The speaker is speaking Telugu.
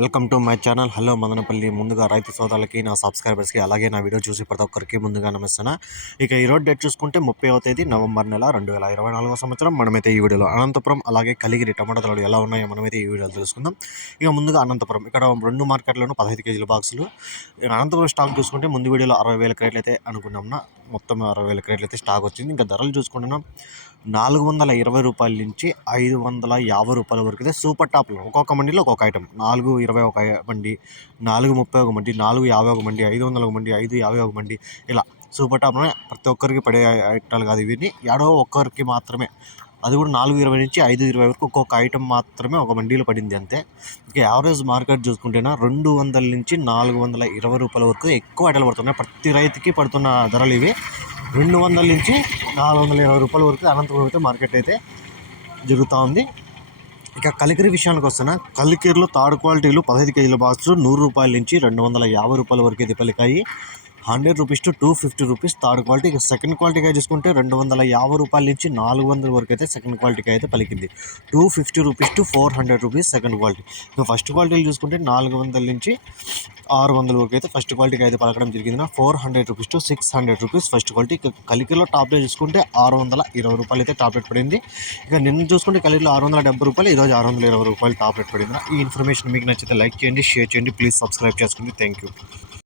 Welcome to my channel. Hello Madanapalli. ముందుగా రైతు సోదరులకి నా సబ్స్క్రైబర్స్కి అలాగే నా వీడియో చూసి ప్రతి ఒక్కరికి ముందుగా నమస్తున్నా ఇక ఈరోజు డేట్ చూసుకుంటే ముప్పై తేదీ నవంబర్ నెల రెండు వేల ఇరవై నాలుగో సంవత్సరం. మనమైతే ఈ వీడియోలో అనంతపురం అలాగే కలిగిరి టమాటా ధరలు ఎలా ఉన్నాయో మనమైతే ఈ వీడియోలో తెలుసుకుందాం. ఇక ముందుగా అనంతపురం. ఇక్కడ రెండు మార్కెట్లను పదహైదు కేజీల బాక్సులు ఇక అనంతపురం స్టాక్ చూసుకుంటే ముందు వీడియోలో అరవై వేల క్రేట్లు అయితే అనుకున్నాం. మొత్తం అరవై వేల క్రేట్లు అయితే స్టాక్ వచ్చింది. ఇంకా ధరలు చూసుకుంటున్నా. నాలుగు వందల ఇరవై రూపాయల నుంచి ఐదు వందల యాభై రూపాయల వరకు అయితే సూపర్ టాప్లో. ఒక్కొక్క మండిలో ఒక్కొక్క ఐటమ్. నాలుగు ఇరవై ఒక మండి నాలుగు ముప్పై ఒక మండి నాలుగు యాభై ఒక మండి ఐదు వందల ఒక మండి ఐదు యాభై ఒక మండి ఇలా సూపర్ టాప్లోనే ప్రతి ఒక్కరికి పడే ఐటాలు కాదు ఇవన్నీ. ఏడో ఒక్కరికి మాత్రమే అది కూడా నాలుగు ఇరవై నుంచి ఐదు ఇరవై వరకు ఒక్కొక్క ఐటెం మాత్రమే ఒక మండీలో పడింది అంతే. ఇక యావరేజ్ మార్కెట్ చూసుకుంటేనా రెండు వందల నుంచి నాలుగు వందల ఇరవై రూపాయల వరకు ఎక్కువ ఐటలు పడుతున్నాయి. ప్రతి రైతుకి పడుతున్న ధరలు ఇవి. రెండు వందల నుంచి నాలుగు వందల ఇరవై రూపాయల వరకు అనంతపురం అయితే మార్కెట్ అయితే జరుగుతూ ఉంది. ఇక కలికిరి విషయానికి వస్తున్నా కలికిరిలో థర్డ్ క్వాలిటీలు పదహైదు కేజీల బాక్సులు నూరు రూపాయల నుంచి రెండు వందల యాభై రూపాయల వరకు అయితే పలికాయి. Hundred rupees to two fifty rupees third quality. Second క్వాలిటీగా చూసుకుంటే రెండు వందల యాభై రూపాయల నుంచి నాలుగు వందల వరకు అయితే సెకండ్ క్వాలిటీకి అయితే పలికింది. Two fifty rupees to four hundred rupees second quality. ఇంకా ఫస్ట్ క్వాలిటీలు చూసుకుంటే నాలుగు వందల నుంచి ఆరు వందల వరకు అయితే ఫస్ట్ క్వాలిటీకి అయితే పలకడం జరిగింది. Four hundred rupees to six hundred rupees first quality. ఇక కలికిలో టాబ్లెట్ చూసుకుంటే ఆరు వందల ఇరవై రూపాయలు అయితే టాప్ రేట్ పడింది. ఇక నిన్న చూసుకుంటే కలికిలో ఆరు వందల డెబ్బై రూపాయలు ఈరోజు ఆరు వందల ఇరవై రూపాయలు టాప్ రేట్ పడింది. ఈ ఇన్ఫర్మేషన్ మీకు నచ్చితే లైక్ చేయండి షేర్ చేయండి ప్లీజ్ సబ్స్క్రైబ్ చేసుకోండి థ్యాంక్ యూ.